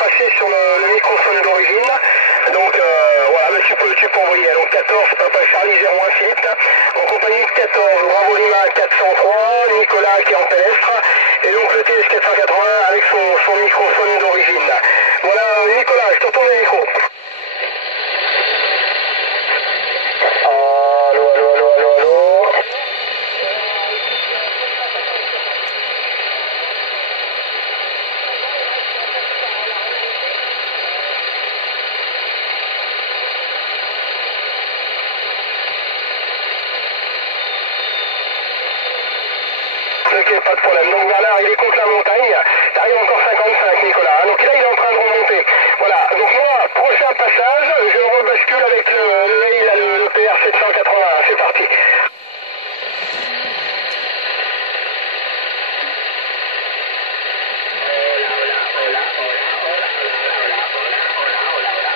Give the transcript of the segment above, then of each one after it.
passer sur le microphone d'origine. Donc voilà, là, tu peux envoyer. Donc 14, Papa Charlie 01 Philippe, en compagnie de 14, Bravo Lima 403, Nicolas qui est en pédestre, et donc le TS 480 avec son microphone d'origine. Voilà, Nicolas, je te retourne le micro. Allô, allô, allô, allô, allô. Ok, pas de problème. Donc Bernard, il est contre la montagne. T'arrives encore 55, Nicolas. Donc là, il est en train de remonter. Voilà. Donc moi, prochain passage, je rebascule avec le PR 781. C'est parti.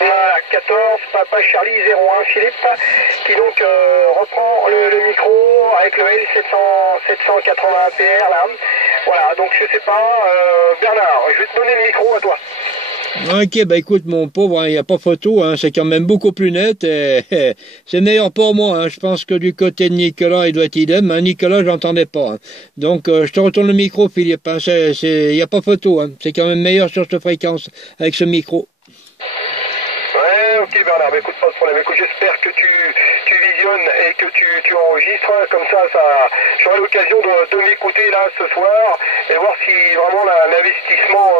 Voilà, 14, Papa Charlie 01 Philippe, qui donc reprend le micro avec le L780 PR là. Voilà, donc je sais pas, Bernard, je vais te donner le micro à toi. Ok, bah écoute, mon pauvre, il n'y a pas photo, hein, c'est quand même beaucoup plus net. C'est meilleur pour moi. Hein, je pense que du côté de Nicolas, il doit être idem. Hein, Nicolas, j'entendais pas. Hein. Donc, je te retourne le micro, Philippe. Hein, il n'y a pas photo. Hein, c'est quand même meilleur sur cette fréquence avec ce micro. Ouais, ok Bernard, bah, écoute, pas de problème. Écoute, j'espère que tu visionnes et que tu enregistres. Comme ça j'aurai l'occasion de m'écouter là ce soir et voir si vraiment l'investissement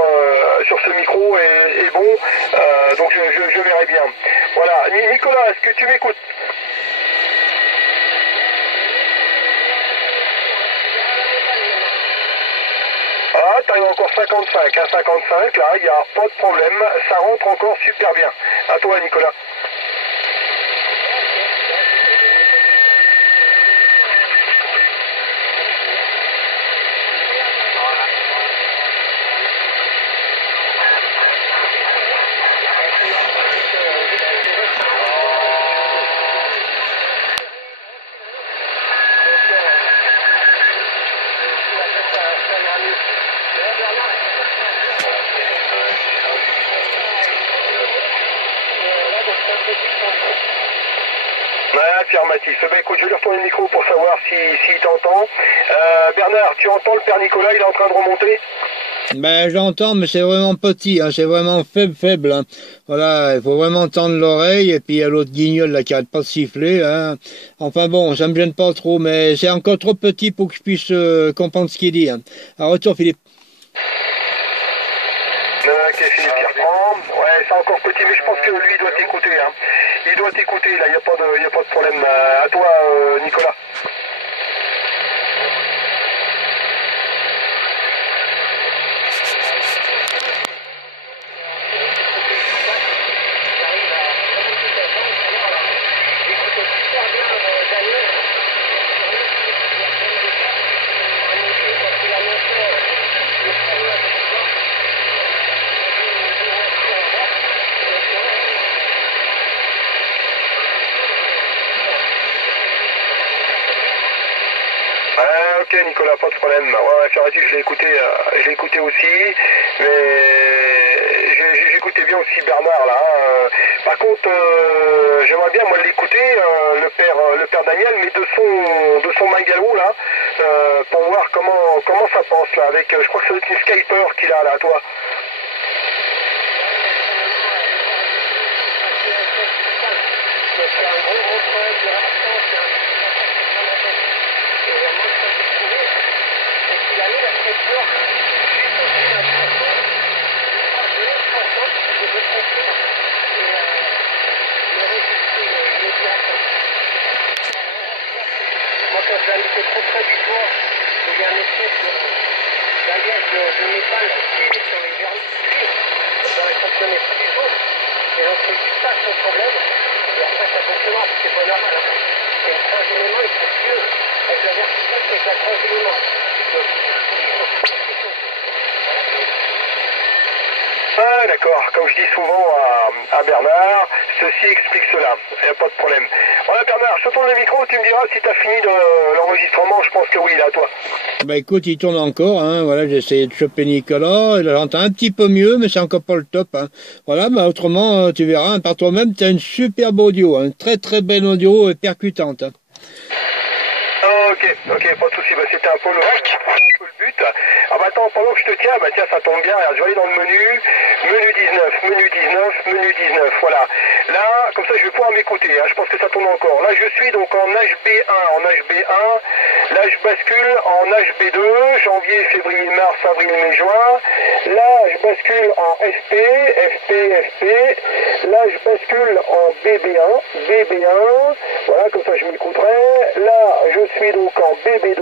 sur ce micro est bon. Donc je verrai bien. Voilà. Nicolas, est-ce que tu m'écoutes? Ah, t'as encore 55, hein, 55, là, il n'y a pas de problème, ça rentre encore super bien. À toi, Nicolas. Affirmatif. Ben écoute, je lui retourne le micro pour savoir s'il t'entend. Bernard, tu entends le père Nicolas, il est en train de remonter? Ben, j'entends, mais c'est vraiment petit, hein, c'est vraiment faible. Hein. Voilà, il faut vraiment tendre l'oreille, et puis il y a l'autre guignol là qui arrête pas de siffler. Hein. Enfin bon, ça me gêne pas trop, mais c'est encore trop petit pour que je puisse comprendre ce qu'il dit. Hein. Alors, retour, Philippe. Ok, Philippe, il reprend. Ouais, c'est encore petit, mais je pense que lui, il doit t'écouter. Hein. Il doit t'écouter, là, il n'y a pas de problème. À toi, Nicolas. Ok Nicolas, pas de problème. Ouais, affirmatif, je l'ai écouté aussi, mais j'ai écouté bien aussi Bernard là. Par contre, j'aimerais bien moi l'écouter, le père Daniel, mais de son Mangalou là, pour voir comment ça pense là, avec je crois que c'est une Skyper qu'il a là, toi. Ouais, d'accord. Comme je dis souvent à Bernard, ceci explique cela. Il n'y a pas de problème. Voilà, Bernard, je te tourne le micro, tu me diras si tu as fini l'enregistrement. Je pense que oui, là, toi. Bah écoute, il tourne encore, hein. Voilà, j'ai essayé de choper Nicolas, il j'entends un petit peu mieux, mais c'est encore pas le top, hein. Voilà, bah autrement, tu verras, hein, par toi-même, tu as une superbe audio, hein, très très belle audio et percutante. Hein. Ok, pas de souci, bah, c'était un peu le but. Ah bah attends, pendant que je te tiens, bah tiens, ça tombe bien, regarde, je vais aller dans le menu 19, voilà. Là, comme ça, je vais pouvoir m'écouter, hein, je pense que ça tourne encore. Là, je suis donc en HB1, là, je bascule en HB2, janvier, février, mars, avril, mai, juin. Là, je bascule en FP, là, je bascule en BB1, voilà, comme ça, je m'écouterai. Là, je suis donc en BB2,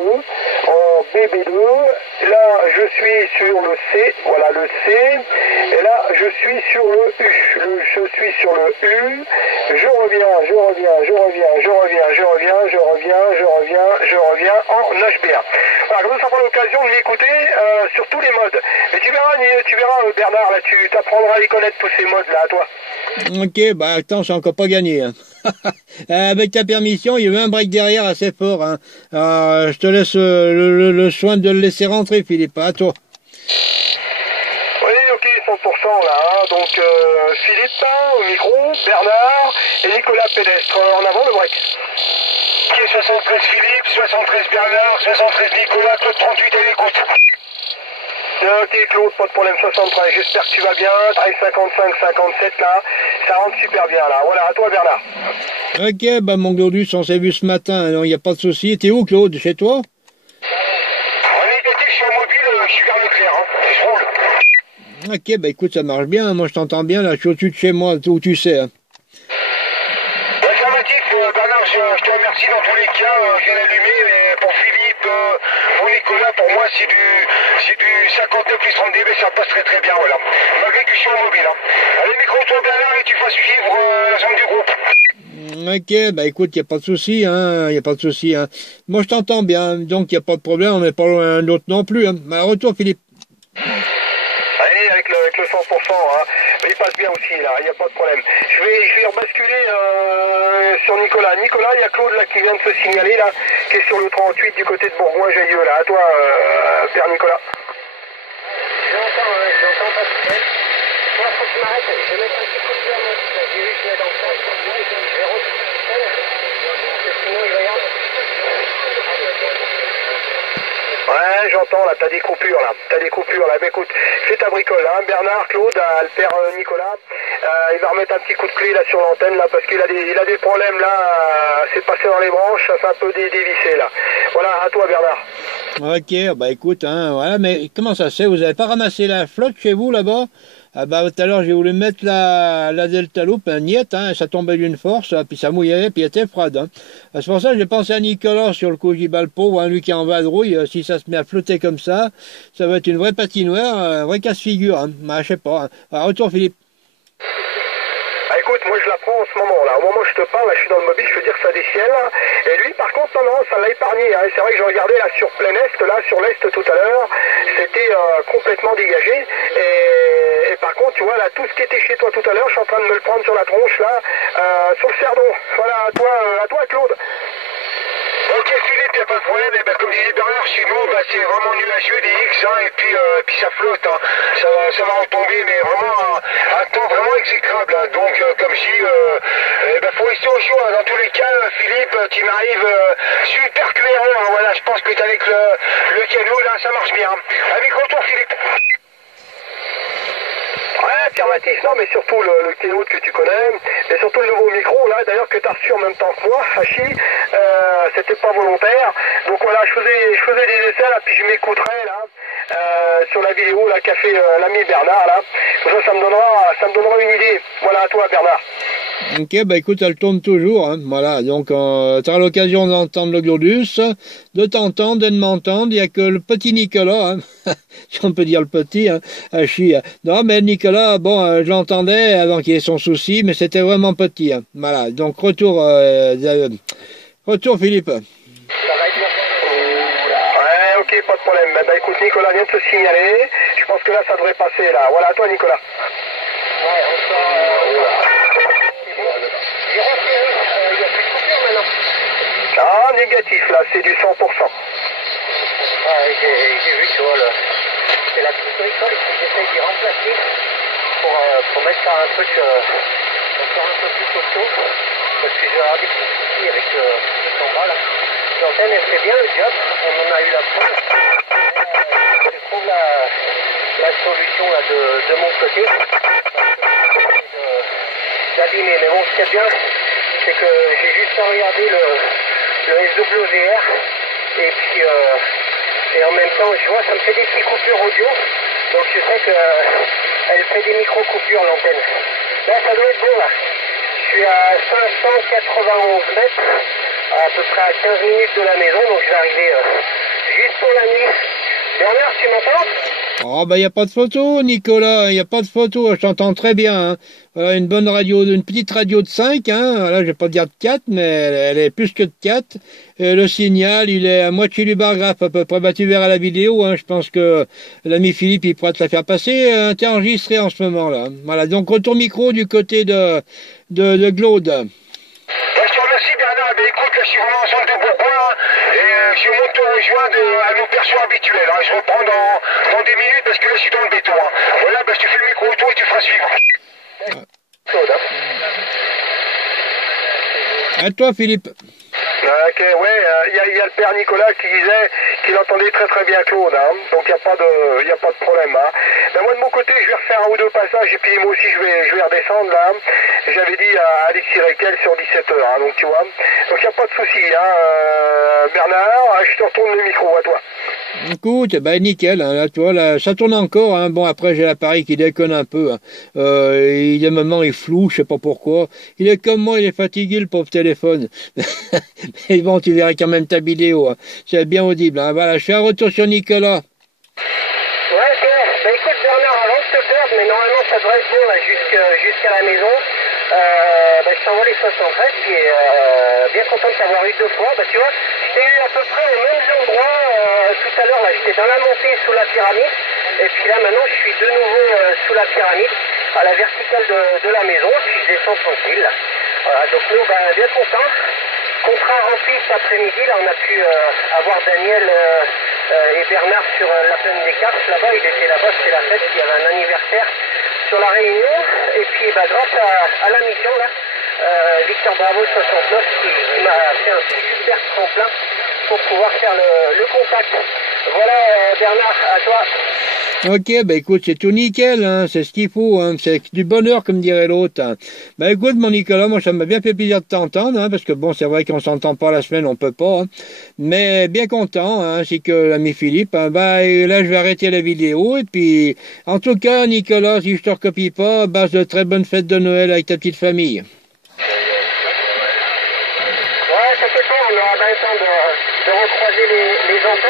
là, je suis sur le C, voilà le C, et là, je suis sur le U, je reviens en HB1. Voilà, comme ça prend l'occasion de m'écouter sur tous les modes. Et tu verras Bernard, là, tu t'apprendras à les connaître tous ces modes là, à toi. Ok, bah attends, j'ai encore pas gagné. Hein. Avec ta permission, il y a eu un break derrière assez fort. Hein. Je te laisse le soin de le laisser rentrer, Philippe. À toi. Oui, ok, 100% là. Hein. Donc Philippe au micro, Bernard et Nicolas Pédestre en avant le break. Ok, 73 Philippe, 73 Bernard, 73 Nicolas, Claude 38 à l'écoute. Ok Claude, pas de problème, 73, j'espère que tu vas bien, drive 55, 57 là, ça rentre super bien là, voilà, à toi Bernard. Ok, bah mon Glodus, on s'est vu ce matin, il n'y a pas de souci. T'es où Claude? Chez toi? On est été chez un mobile, je suis vers Leclerc, hein, je roule. Ok, bah écoute, ça marche bien, moi je t'entends bien, là, je suis au-dessus de chez moi, où tu sais. Hein. Affirmatif, Bernard, je te remercie dans tous les cas, je viens d'allumer, mais pour Philippe, pour Nicolas, pour moi, c'est du 59 plus 30 dB, ça passe très très bien, voilà. Malgré que je suis en mobile. Hein. Allez, micro-toi Bernard et tu fasses suivre l'ensemble du groupe. Ok, bah écoute, il n'y a pas de souci, hein, y a pas de souci. Hein. Moi je t'entends bien, donc il n'y a pas de problème, on n'est pas loin d'autre non plus. Hein. Bah, retour Philippe. Allez, avec le 100%, hein. Il passe bien aussi là, il n'y a pas de problème. Je vais rebasculer sur Nicolas. Nicolas, il y a Claude là qui vient de se signaler là, qui est sur le 38 du côté de Bourgoin-Jailleux là. À toi, Père Nicolas. J'entends pas tout seul. Moi, faut que je m'arrête. Je vais mettre un petit coup de pied à mon fils, là. J'ai vu que je mets dans le sens. Je vais rentrer tout seul. Sinon, il va y avoir... Ouais, j'entends là, t'as des coupures là. Mais écoute, fais ta bricole là, hein. Bernard, Claude, le père Nicolas, il va remettre un petit coup de clé là sur l'antenne là, parce qu'il a des problèmes là, c'est passé dans les branches, ça fait un peu dévissé là. Voilà, à toi Bernard. Ok, bah écoute, hein, voilà, mais comment ça se fait? Vous n'avez pas ramassé la flotte chez vous là-bas? Ah bah tout à l'heure j'ai voulu mettre la Delta Loop, un niet, hein, ça tombait d'une force, puis ça mouillait, puis elle était froide. Hein. C'est pour ça que j'ai pensé à Nicolas sur le coup, j'y bats le pauvre, hein, lui qui est en vadrouille, si ça se met à flotter comme ça va être une vraie patinoire, un vrai casse-figure. Hein. Bah, je sais pas. Hein. Alors, retour Philippe. Ah, écoute, moi je la prends en ce moment là. Au moment où je te parle, là, je suis dans le mobile, je peux dire que ça décielle. Et lui, par contre, non, ça l'a épargné. Hein. C'est vrai que je regardais là sur plein est, là sur l'est tout à l'heure, c'était complètement dégagé. Et par contre, tu vois là, tout ce qui était chez toi tout à l'heure, je suis en train de me le prendre sur la tronche là, sur le cerdon. Voilà, à toi Claude. Ok Philippe, y'a pas de problème, et ben, comme disait Bernard, chez nous, bah, c'est vraiment nuageux des X, hein, et puis ça flotte, hein. Ça va retomber, mais vraiment un temps vraiment exécrable, hein. Donc comme je dis, faut rester au chaud, hein. Dans tous les cas, Philippe, tu m'arrives super clairement, hein. Voilà, je pense que avec le canot, là, ça marche bien. Avec retour Philippe. Ouais, affirmatif, non, mais surtout le keynote que tu connais, et surtout le nouveau micro, là, d'ailleurs, que tu as reçu en même temps que moi, Hachi, c'était pas volontaire. Donc voilà, je faisais des essais, là, puis je m'écouterai, là, sur la vidéo, là, qu'a fait l'ami Bernard, là. Comme ça me donnera une idée. Voilà, à toi, Bernard. Ok, bah écoute, elle tourne toujours, hein. Voilà, donc tu auras l'occasion d'entendre le Glodus, de t'entendre, et de m'entendre. Il n'y a que le petit Nicolas, hein. Si on peut dire le petit, hein, Hachi. Non, mais Nicolas, bon, je l'entendais avant qu'il ait son souci, mais c'était vraiment petit, hein. Voilà, donc retour Philippe. Ouais, ok, pas de problème. Bah écoute, Nicolas vient de se signaler. Je pense que là, ça devrait passer, là. Voilà, à toi, Nicolas. négatif là, c'est du 100%. Ah, j'ai vu, tu vois, c'est la petite bricole que j'essaye d'y remplacer pour mettre ça un truc encore un peu plus costaud. Parce que j'ai avoir des petits soucis avec le truc en bas là. L'antenne elle fait bien le job, on en a eu la preuve. Je trouve la solution là de mon côté. D'abîmer. Mais bon, ce qui est bien, c'est que j'ai juste à regarder le SWR et puis et en même temps, je vois, ça me fait des petites coupures audio. Donc je sais que elle fait des micro-coupures l'antenne. Là, ça doit être bon là. Je suis à 591 mètres, à peu près à 15 minutes de la maison, donc je vais arriver juste pour la nuit. Bernard, tu m'entends? Oh ben il n'y a pas de photo, Nicolas, il n'y a pas de photo, je t'entends très bien. Hein. Voilà une bonne radio, une petite radio de 5, hein. Voilà, je vais pas dire de 4, mais elle est plus que de 4. Et le signal, il est à moitié du bar graphe à peu près. Bah tu verras la vidéo, hein. Je pense que l'ami Philippe, il pourra te la faire passer. T'es enregistré en ce moment là. Voilà, donc retour micro du côté de Claude. Je te remercie Bernard, mais écoute, là je suis vraiment en centre de Bourgoin et je monte te rejoindre à nos persos habituels. Hein. Je reprends dans des minutes parce que là je suis dans le béton. Hein. Voilà, bah, je te fais le micro autour et tu feras suivre. Claude, hein. À toi Philippe. Ok, ouais, il y a le père Nicolas qui disait qu'il entendait très très bien Claude, hein, donc il n'y a pas de problème. Hein. Ben moi de mon côté, je vais refaire un ou deux passages et puis moi aussi je vais redescendre là. J'avais dit à Alexis Requel sur 17h, hein, donc tu vois. Donc il n'y a pas de souci, hein, Bernard, je te retourne le micro à toi. Écoute, ben nickel, hein, là, tu vois, là, ça tourne encore, hein. Bon, après, j'ai l'appareil qui déconne un peu, hein. Il, à un moment, il floue, je sais pas pourquoi. Il est comme moi, il est fatigué, le pauvre téléphone. Mais bon, tu verras quand même ta vidéo, hein. C'est bien audible, hein. Voilà, je suis en retour sur Nicolas. Ouais, c'est bon. Bah écoute Bernard, avant de te perdre, mais normalement ça devrait être bon là jusqu'à la maison. Bah, je t'envoie les 73 puis bien content de t'avoir eu 2 fois. Bah tu vois, je t'ai eu à peu près aux mêmes endroits tout à l'heure là, j'étais dans la montée sous la pyramide. Et puis là maintenant je suis de nouveau sous la pyramide, à la verticale de la maison, puis je descends tranquille là. Voilà, donc nous bah, bien contents. Contrat rempli cet après-midi, là on a pu avoir Daniel et Bernard sur la plaine des Cartes. Là-bas, il était là-bas, c'était la fête, il y avait un anniversaire sur la Réunion. Et puis bah, grâce à la mission là, Victor Bravo 69 qui m'a fait un super tremplin pour pouvoir faire le contact. Voilà Bernard, à toi. Ok, ben écoute, c'est tout nickel, hein, c'est ce qu'il faut, hein, c'est du bonheur comme dirait l'autre. Hein. Ben écoute mon Nicolas, moi ça m'a bien fait plaisir de t'entendre, hein, parce que bon, c'est vrai qu'on s'entend pas la semaine, on peut pas, hein, mais bien content, hein, ainsi que l'ami Philippe. Hein, ben là je vais arrêter la vidéo et puis, en tout cas Nicolas, si je te recopie pas, passe de très bonnes fêtes de Noël avec ta petite famille. Ouais, t'inquiète pas, on aura bien le temps de recroiser les enfants.